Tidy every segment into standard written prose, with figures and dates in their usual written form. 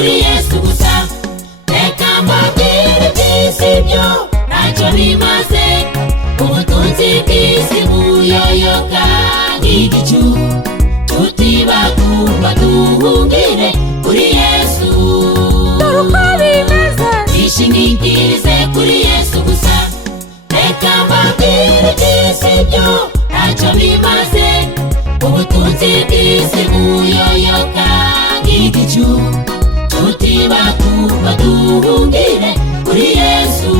kuri Yesu gusa. Reka mbabwire iby'isi byo ntacyo bimaze, ubutunzi bw'isi buyoyoka nk'igicu. Tutibagurwa duhungire kuri Yesu. Dore uko bimeze, Twishingikirize kuri Yesu gusa. Reka mbabwire iby'isi byo ntacyo bimaze, ubutunzi bw'isi buyoyoka nk'igicu. Tutibagurwa duhungire kuri Yesu.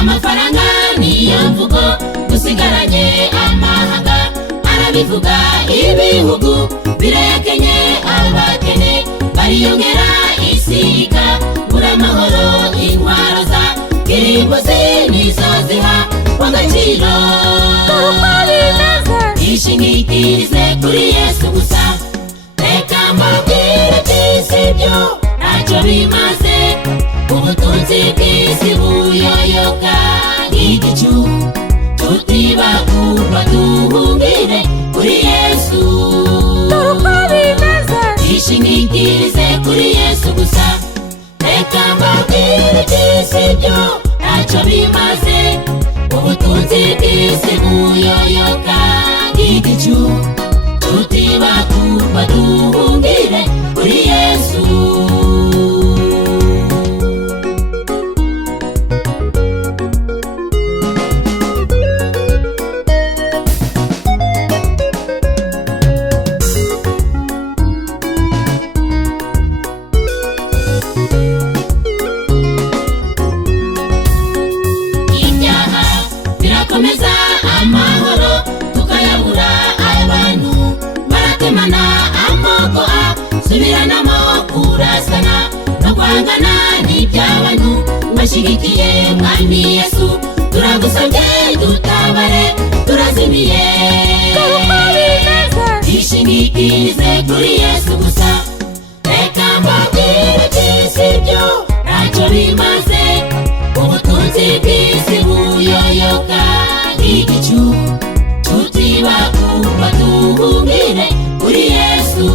Amafaranga niyo mvugo dusigaranye, amahanga arabivuga, ibihugu birayakenye, abakene bariyongera, isi ikabura amahoro, intwaro za kirimbuzi nizo ziha agaciro. dore uko bimeze, Twishingikirize kuri Yesu gusa. Reka mbabwire iby'isi byo ntacyo bimaze, ubutunzi bw'isi buyoyoka nk'igicu. Tutibagurwa duhungire kuri Yesu. dore uko bimeze, Twishingikirize kuri Yesu gusa. Reka mbabwire iby'isi byo ntacyo bimaze, ubutunzi bw'isi buyoyoka nk'igicu. Tutibagurwa duhungire kuri Yesu. Ibyaha birakomeza, amahoro tukayabura, abantu baratemana, amoko asubiranamo, kurasana no guhangana n'iby'abantu bashyigikiye Mwami Yesu. Turagusabye dutabare, turazimiye. dore uko bimeze, Twishingikirize kuri Yesu gusa. Reka mbabwire iby'isi byo ntacyo bimaze, ubutunzi bw'isi buyoyoka nk'igicu. Tutibagurwa duhungire kuri Yesu.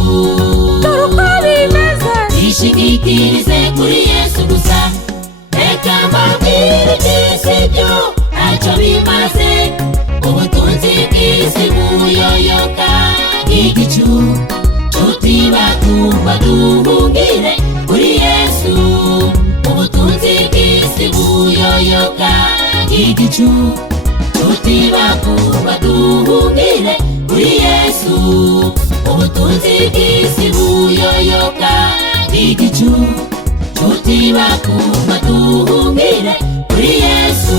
dore uko bimeze, Twishingikirize kuri Yesu gusa. Reka mbabwire iby'isi byo ntacyo bimaze, ubutunzi bw'isi buyoyoka nk'igicu. Tutibagurwa duhungire kuri Yesu. Ubutunzi bw'isi buyoyoka nk'igicu. Tutibagurwa duhungire kuri Yesu. Ubutunzi bw'isi buyoyoka nk'igicu. Tutibagurwa duhungire kuri Yesu.